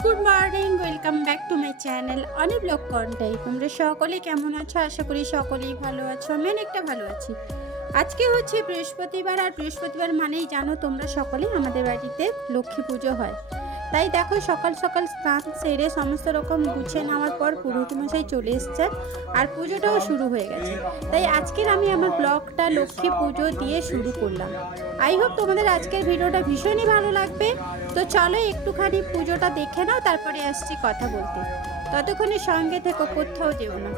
Two my channel অনেক blog Contai তোমরা সকলে কেমন আছো? আশা করি সকলেই ভালো আছো। আমি অনেকটা ভালো আছি। আজকে হচ্ছে বৃহস্পতিবার, আর বৃহস্পতিবার মানেই জানো তোমরা সকলেই আমাদের বাড়িতে লক্ষ্মী পুজো হয়। তাই দেখো, সকাল সকাল স্নান সেরে সমস্ত রকম গুছিয়ে নেওয়ার পর পুরোহিত মশাই চলে এসছে আর পুজোটাও শুরু হয়ে গেছে। তাই আজকের আমি আমার ব্লগটা লক্ষ্মী পুজো দিয়ে শুরু করলাম। আই হোপ তোমাদের আজকের ভিডিওটা ভীষণই ভালো লাগবে। তো চলো একটুখানি পুজোটা দেখে নাও, তারপরে আসছি কথা বলতে। ততক্ষণে সঙ্গে থেকো, কোথাও যেও না।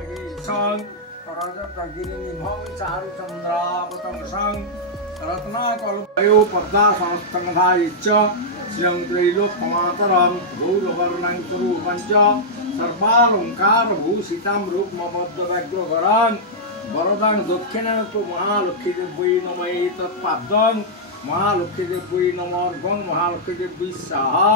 শ্রিয়ং চ সর্বালঙ্কারভূষিতাং রূপমবদ্ধব্যগ্রহরং বরদাং দক্ষিণে তু মহালক্ষ্মীদেব্যৈ নম এতৎপাদ্যং মহালক্ষ্মীদেব্যৈ নমর্গং মহালক্ষ্মীদেব্যৈ সাহা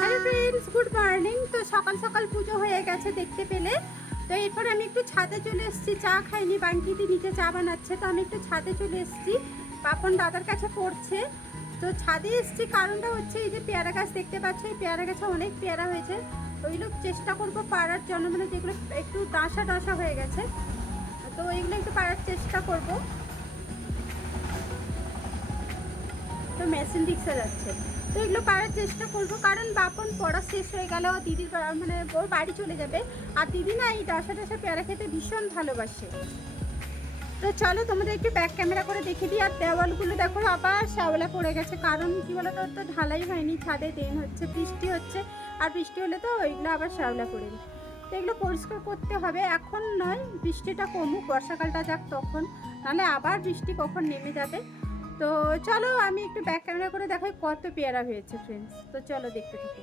হ্যালো ফ্রেন্ডস গুড মর্নিং তো সকাল সকাল পুজো হয়ে গেছে দেখতে পেলে। তো এরপর আমি একটু ছাদে চলে এসেছি। চা খাইনি বাঙ্কিতে নিচে চা বানাচ্ছে। তো আমি একটু ছাদে চলে এসেছি। পাপন দাদার কাছে পড়ছে। তো ছাদে এসেছি, কারণটা হচ্ছে এই যে পেয়ারা গাছ দেখতে পাচ্ছ। এই পেয়ারা গাছে অনেক পেয়ারা হয়েছে। ওইগুলো চেষ্টা করব পাড়ার জন্য মানে যেগুলো একটু ডাঁসা ডাঁসা হয়ে গেছে। তো ওইগুলো একটু পাড়ার চেষ্টা করব। তো মেশিন রিক্সা যাচ্ছে। তো এগুলো পারার চেষ্টা করব, কারণ বাপন পড়া শেষ হয়ে গেল দিদির মানে ওর বাড়ি চলে যাবে। আর দিদি না এই ডাসা ডাসা পেয়ারা খেতে ভীষণ ভালোবাসে। তো চলো তোমাদের একটু ব্যাক ক্যামেরা করে দেখে দিই, আর দেওয়ালগুলো দেখো আবার শ্যাওলা পড়ে গেছে। কারণ কি বলো তো ঢালাই হয়নি, ছাদে দেন হচ্ছে, বৃষ্টি হচ্ছে। আর বৃষ্টি হলে তো ওইগুলো আবার শ্যাওলা পড়ে যায়। তো এগুলো পরিষ্কার করতে হবে। এখন নয়, বৃষ্টিটা কমুক, বর্ষাকালটা যাক তখন। নাহলে আবার বৃষ্টি কখন নেমে যাবে। তো চলো আমি একটু ব্যাক ক্যামেরা করে দেখাই কত পেয়ারা হয়েছে ফ্রেন্ডস তো চলো দেখতে থাকো।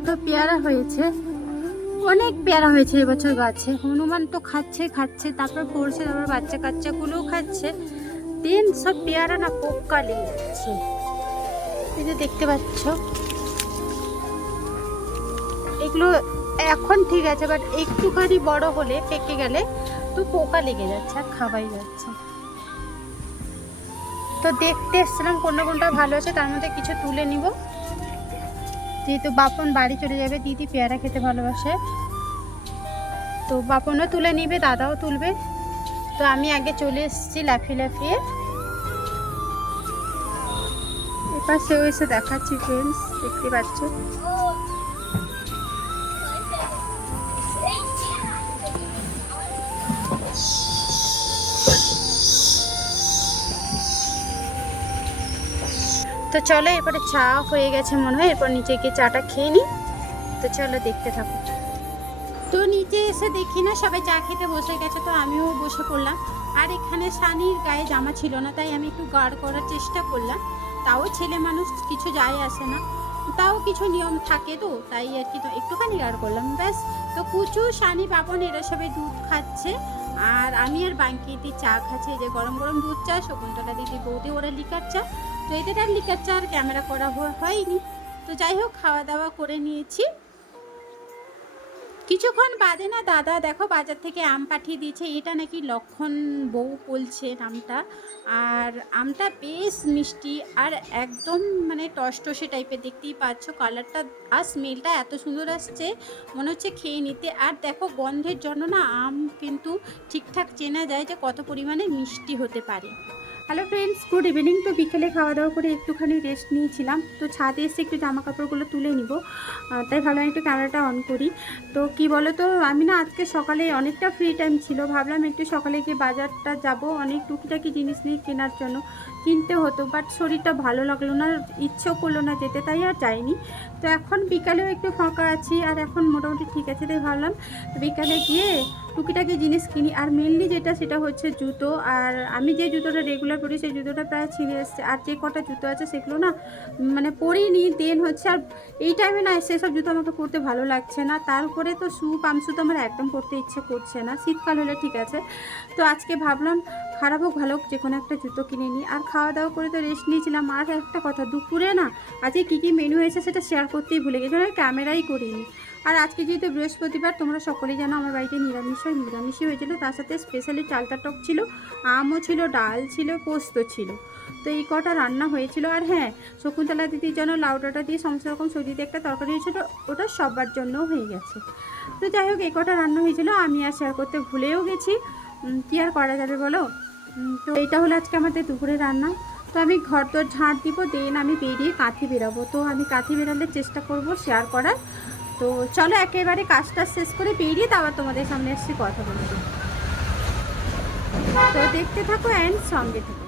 কত পেয়ারা হয়েছে। অনেক পেয়ারা হয়েছে এবছর গাছে। হনুমান তো খাচ্ছে খাচ্ছে, তারপর পড়ছে, তারপর বাচ্চা কাচ্চাগুলোও খাচ্ছে। দিন সব পেয়ারা না পোকা লেগে যাচ্ছে। এই যে দেখতে পাচ্ছ। এগুলো এখন ঠিক আছে বাট একটুখানি বড় হলে পেকে গেলে তো পোকা লেগে যাচ্ছে আর খাওয়াই যাচ্ছে। তো দেখতে এসছিলাম কোনটা কোনটা ভালো আছে, তার মধ্যে কিছু তুলে নিব। যেহেতু বাপন বাড়ি চলে যাবে, দিদি পেয়ারা খেতে ভালোবাসে। তো বাপনও তুলে নিবে, দাদাও তুলবে। তো আমি আগে চলে এসেছি লাফিয়ে লাফিয়ে। সেও এসে দেখাচ্ছি ফ্রেন্ডস দেখতে পাচ্ছ? তো চলো, এরপরে চা হয়ে গেছে মনে হয়, এরপর নিচে গিয়ে চাটা খেয়ে নিই। তো চলো, দেখতে থাকো। তো নিচে এসে দেখি না, সবাই চা খেতে বসে গেছে, তো আমিও বসে পড়লাম। আর এখানে সানির গায়ে জামা ছিল না, তাই আমি একটু গাঢ় করার চেষ্টা করলাম। তাও ছেলে মানুষ, কিছু যায় আসে না। তাও কিছু নিয়ম থাকে তো, তাই আর কি, তো একটুখানি গাঢ় করলাম। ব্যাস, তো কুচু, সানি, বাবন, এরা সবাই দুধ খাচ্ছে। আর আমি আর বাঙ্কিতে চা খাচ্ছে যে গরম গরম দুধ চা, শকুন্তলা দিদি বৌদি, ওরা লিকার চা। তো এদের আর লিকার চা আর ক্যামেরা করা হয়নি। তো যাই হোক, খাওয়া দাওয়া করে নিয়েছি। কিছুক্ষণ বাদে না দাদা, দেখো বাজার থেকে আম পাঠিয়ে দিয়েছে। এটা নাকি লক্ষণ বউ বলছে আমটা আর আমটা বেশ মিষ্টি আর একদম মানে টসটসে টাইপের দেখতেই পাচ্ছ কালারটা আর স্মেলটা এত সুন্দর আসছে, মনে হচ্ছে খেয়ে নিতে। আর দেখো গন্ধের জন্য না আম কিন্তু ঠিকঠাক চেনা যায় যে কত পরিমাণে মিষ্টি হতে পারে। হ্যালো ফ্রেন্ডস গুড ইভিনিং তো বিকেলে খাওয়া দাওয়া করে একটুখানি রেস্ট নিয়েছিলাম। তো ছাদে এসে একটু জামা কাপড়গুলো তুলে নিব। তাই ভাবলাম একটু ক্যামেরাটা অন করি। তো কি বলো তো আমি না আজকে সকালে অনেকটা ফ্রি টাইম ছিল। ভাবলাম একটু সকালে গিয়ে বাজারটা যাব, অনেক টুকিটাকি জিনিস নিয়ে কেনার জন্য। কিনতে হতো বাট শরীরটা ভালো লাগল না, ইচ্ছেও করল না যেতে, তাই আর যাইনি। তো এখন বিকালেও একটু ফাঁকা আছি, আর এখন মোটামুটি ঠিক আছে তাই ভাবলাম বিকালে গিয়ে টুকিটাকি জিনিস কিনি। আর মেনলি যেটা, সেটা হচ্ছে জুতো। আর আমি যে জুতোটা রেগুলার পরি, সেই জুতোটা প্রায় ছিঁড়ে এসছে। আর যে কটা জুতো আছে, সেগুলো না মানে পরিনি দেন হচ্ছে আর এই টাইমে না সেসব জুতো আমাকে পরতে ভালো লাগছে না। তার উপরে তো শু পামশু তো আমার একদম পরতে ইচ্ছে করছে না। শীতকাল হলে ঠিক আছে। তো আজকে ভাবলাম খারাপ হোক, ভালো হোক, যে কোনো একটা জুতো কিনে নিই। আর খাওয়া দাওয়া করে তো রেস্ট নিয়েছিলাম। আর একটা কথা, দুপুরে না আজকে কী কী মেনু হয়েছে সেটা শেয়ার করতেই ভুলে গেছি আমি ক্যামেরাই করিনি। আর আজকে যেহেতু বৃহস্পতিবার, তোমরা সকলেই জানো আমার বাড়িতে নিরামিষ হয়, নিরামিষই হয়েছিল। তার সাথে স্পেশালি চালতা টক ছিল, আমও ছিল, ডাল ছিল, পোস্ত ছিল। তো এই কটা রান্না হয়েছিল। আর হ্যাঁ শকুন্তলা দিদির জন্য লাউডাটা দিয়ে সমস্ত রকম সবজি দিয়ে একটা তরকারি হয়েছিল, ওটা সবার জন্যও হয়ে গেছে। তো যাই হোক, এই কটা রান্না হয়েছিল, আমি আর শেয়ার করতে ভুলেও গেছি। কী আর করা যাবে বলো? তো এইটা হলো আজকে আমাদের দুপুরে রান্না। তো আমি ঘর তোর ঝাঁট দিব, দেন আমি বেরিয়ে কাঁথি বেরাবো। তো আমি কাঁথি বেরালে চেষ্টা করব শেয়ার করার। তো চলো একেবারে কাজটা শেষ করে বেরিয়ে তারপর তোমাদের সামনে এসে কথা বলব। তো দেখতে থাকো অ্যান্ড সঙ্গে থাকো।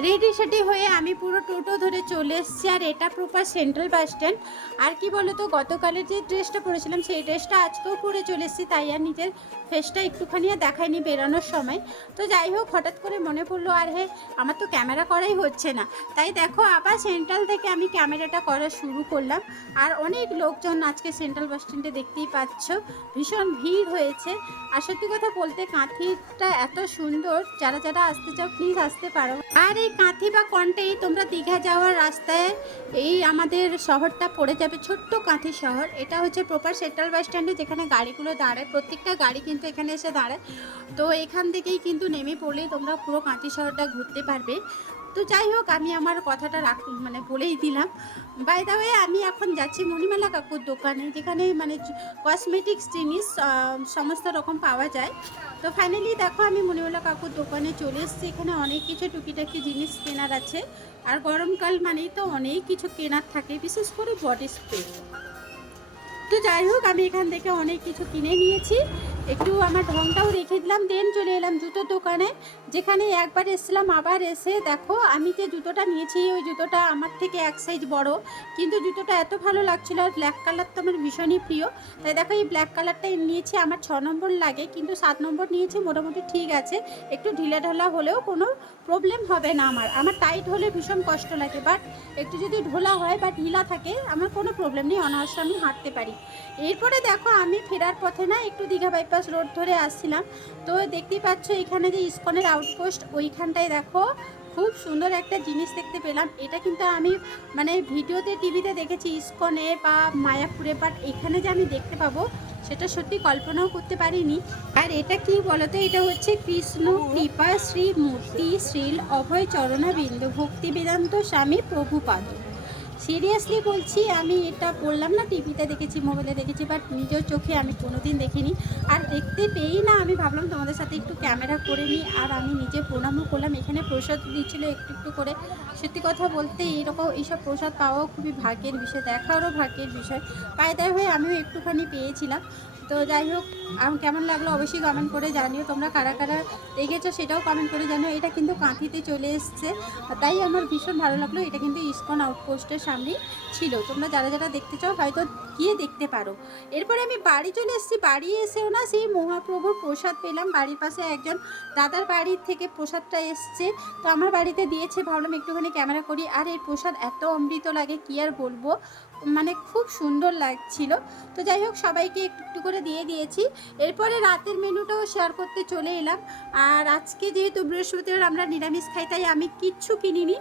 রেডি সেটি হয়ে আমি পুরো টোটো ধরে চলে এসেছি, আর এটা প্রপার সেন্ট্রাল বাস স্ট্যান্ড আর কি বলো তো গতকালের যে ড্রেসটা পরেছিলাম, সেই ড্রেসটা আজকেও পরে চলে এসেছি, তাই আর নিজের ফেসটা একটুখানি আর দেখায়নি বেরোনোর সময়। তো যাই হোক, হঠাৎ করে মনে পড়ল, আর হে, আমার তো ক্যামেরা করাই হচ্ছে না। তাই দেখো, আবার সেন্ট্রাল থেকে আমি ক্যামেরাটা করা শুরু করলাম। আর অনেক লোকজন আজকে সেন্ট্রাল বাস স্ট্যান্ডে দেখতেই পাচ্ছ, ভীষণ ভিড় হয়েছে। আর সত্যি কথা বলতে, কাঁথিটা এত সুন্দর, যারা যারা আসতে চাও প্লিজ আসতে পারো। আর এই কাঁথি বা কন্টেই তোমরা দীঘা যাওয়ার রাস্তায় এই আমাদের শহরটা পড়ে যাবে, ছোট্ট কাঁথি শহর। এটা হচ্ছে প্রপার সেন্ট্রাল বাস স্ট্যান্ডে যেখানে গাড়িগুলো দাঁড়ায়, প্রত্যেকটা গাড়ি কিন্তু এখানে এসে দাঁড়ায়। তো এখান থেকেই কিন্তু নেমে পড়লেই তোমরা পুরো কাঁথি শহরটা ঘুরতে পারবে। তো যাই হোক, আমি আমার কথাটা রাখ মানে বলেই দিলাম। বাই দা ওয়ে আমি এখন যাচ্ছি মণিমেলা কাকুর দোকানে, যেখানে মানে কসমেটিক্স জিনিস সমস্ত রকম পাওয়া যায়। তো ফাইনালি দেখো, আমি মণিমেলা কাকুর দোকানে চলে এসেছি। এখানে অনেক কিছু টুকিটাকি জিনিস কেনার আছে। আর গরমকাল মানেই তো অনেক কিছু কেনার থাকে, বিশেষ করে বডি স্প্রে তো যাই হোক, আমি এখান থেকে অনেক কিছু কিনে নিয়েছি। একটু আমার ঢংটাও রেখে দিলাম দেন চলে এলাম জুতোর দোকানে। যেখানে একবার এসেছিলাম, আবার এসে দেখো, আমি যে জুতোটা নিয়েছি, ওই জুতোটা আমার থেকে এক সাইজ বড়। কিন্তু জুতোটা এত ভালো লাগছিল, আর ব্ল্যাক কালার তো আমার ভীষণই প্রিয়। তাই দেখো, এই ব্ল্যাক কালারটাই নিয়েছি, আমার ছ নম্বর লাগে, কিন্তু সাত নম্বর নিয়েছি, মোটামুটি ঠিক আছে। একটু ঢিলা ঢালা হলেও কোনো প্রবলেম হবে না আমার। আমার টাইট হলে ভীষণ কষ্ট লাগে বাট একটু যদি ঢোলা হয় বা ঢিলা থাকে, আমার কোনো প্রবলেম নেই, অনায়াসে আমি হাঁটতে পারি। এরপরে দেখো, আমি ফেরার পথে না, একটু দীঘা বাইপাস রোড ধরে আসছিলাম। তো দেখতেই পাচ্ছ এখানে যে ইস্কনের আউটপোস্ট ওইখানটায় দেখো খুব সুন্দর একটা জিনিস দেখতে পেলাম। এটা কিন্তু আমি মানে ভিডিওতে, টিভিতে দেখেছি ইস্কনে বা মায়াপুরে বাট এখানে যে আমি দেখতে পাবো, সেটা সত্যি কল্পনাও করতে পারিনি। আর এটা কি বলতো? এটা হচ্ছে কৃষ্ণ কৃপা শ্রী মূর্তি শ্রীল অভয় চরণাবিন্দু ভক্তি বেদান্ত স্বামী প্রভুপাদ। সিরিয়াসলি বলছি, আমি এটা বললাম না টিভিতে দেখেছি মোবাইলে দেখেছি বাট নিজের চোখে আমি কোনোদিন দেখিনি। আর দেখতে পেয়েই না, আমি ভাবলাম তোমাদের সাথে একটু ক্যামেরা করে নিই, আর আমি নিজে প্রণামও করলাম। এখানে প্রসাদ দিচ্ছিল একটু একটু করে। সত্যি কথা বলতে এইরকম এইসব প্রসাদ পাওয়াও খুবই ভাগ্যের বিষয়, দেখারও ভাগ্যের বিষয়। পায়দায় হয়ে আমিও একটুখানি পেয়েছিলাম। তো যাই হোক কেমন লাগল অবশ্যই কমেন্ট করে জানিও। তোমরা কারা কারা দেখেছ সেটাও কমেন্ট করে জানিও। এটা কিন্তু কাঁথিতে চলে এসছে। তাই আমার ভীষণ ভালো লাগল। এটা কিন্তু ইস্কন আউটপোস্টের সামনেই ছিল। তোমরা যারা যারা দেখতে চাও, হয়তো গিয়ে দেখতে পারো। এরপরে আমি বাড়ি চলে এসেছি। বাড়ি এসেও না সেই মহাপ্রভুর প্রসাদ পেলাম। বাড়ির পাশে একজন দাদার বাড়ির থেকে প্রসাদটা এসছে। তো আমার বাড়িতে দিয়েছে। ভাবলাম একটুখানি ক্যামেরা করি। আর এই প্রসাদ এত অমৃত লাগে, কি আর বলব? মানে খুব সুন্দর লাগছিল। তো যাই হোক, সবাইকে একটু একটু করে দিয়ে দিয়েছি। এরপরে রাতের মেনুটাও শেয়ার করতে চলে এলাম। আর আজকে যেহেতু বৃহস্পতিবার, আমরা নিরামিষ খাই, তাই আমি কিচ্ছু কিনিনি।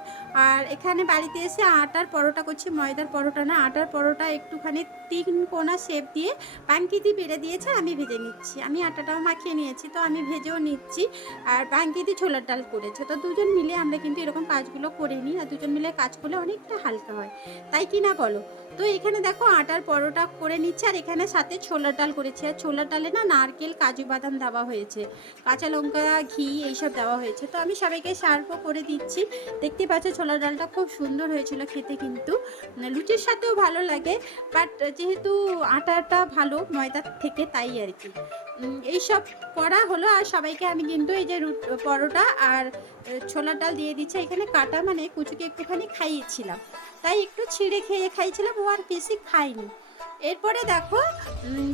আর এখানে বাড়িতে এসে আটার পরোটা করছি। ময়দার পরোটা না, আটার পরোটা একটুখানি তিন কোনা শেপ দিয়ে পাঙ্কিতি বেড়ে দিয়েছে, আমি ভেজে নিচ্ছি। আমি আটাটাও মাখিয়ে নিয়েছি, তো আমি ভেজেও নিচ্ছি। আর পাঙ্কিতি ছোলার ডাল করেছে। তো দুজন মিলে আমরা কিন্তু এরকম কাজগুলো করে নিই আর দুজন মিলে কাজ করলে অনেকটা হালকা হয়। তাই কি না বলো? তো এখানে দেখো আটার পরোটা করে নিচ্ছে আর এখানে সাথে ছোলার ডাল করেছি। আর ছোলার ডালে না নারকেল, কাজু বাদাম দেওয়া হয়েছে। কাঁচা লঙ্কা, ঘি এইসব দেওয়া হয়েছে। তো আমি সবাইকে সার্ভও করে দিচ্ছি। দেখতে পাচ্ছ ছোলার ডালটা খুব সুন্দর হয়েছিল খেতে কিন্তু। লুচির সাথেও ভালো লাগে বাট যেহেতু আটাটা ভালো ময়দার থেকে তাই আর কি। এইসব করা হলো আর সবাইকে আমি কিন্তু এই যে রুট- পরোটা আর ছোলার ডাল দিয়ে দিচ্ছি। এখানে কাটা মানে কুচুকে একটুখানি খাইয়েছিলাম। তাই একটু ছিঁড়ে খেয়ে খাইছিলাম, ও আর বেশি খাইনি এরপরে দেখো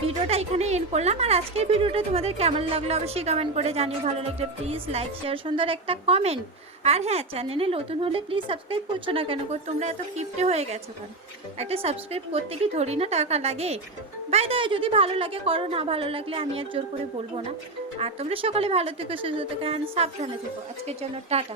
ভিডিওটা এখানে এন্ড করলাম। আর আজকের ভিডিওটা তোমাদের কেমন লাগল অবশ্যই কমেন্ট করে জানিও। ভালো লাগলে প্লিজ লাইক শেয়ার সুন্দর একটা কমেন্ট আর হ্যাঁ চ্যানেলে নতুন হলে প্লিজ সাবস্ক্রাইব করছ না কেন গো? তোমরা এত কিপ্টে হয়ে গেছো কেন? একটা সাবস্ক্রাইব করতে কি থরি না টাকা লাগে? বাই দাও যদি ভালো লাগে, করো। না ভালো লাগলে আমি আর জোর করে বলব না। আর তোমরা সকালে ভালো থেকো, সুস্থ থেকো সাবধানে থেকো। আজকের জন্য টাটা।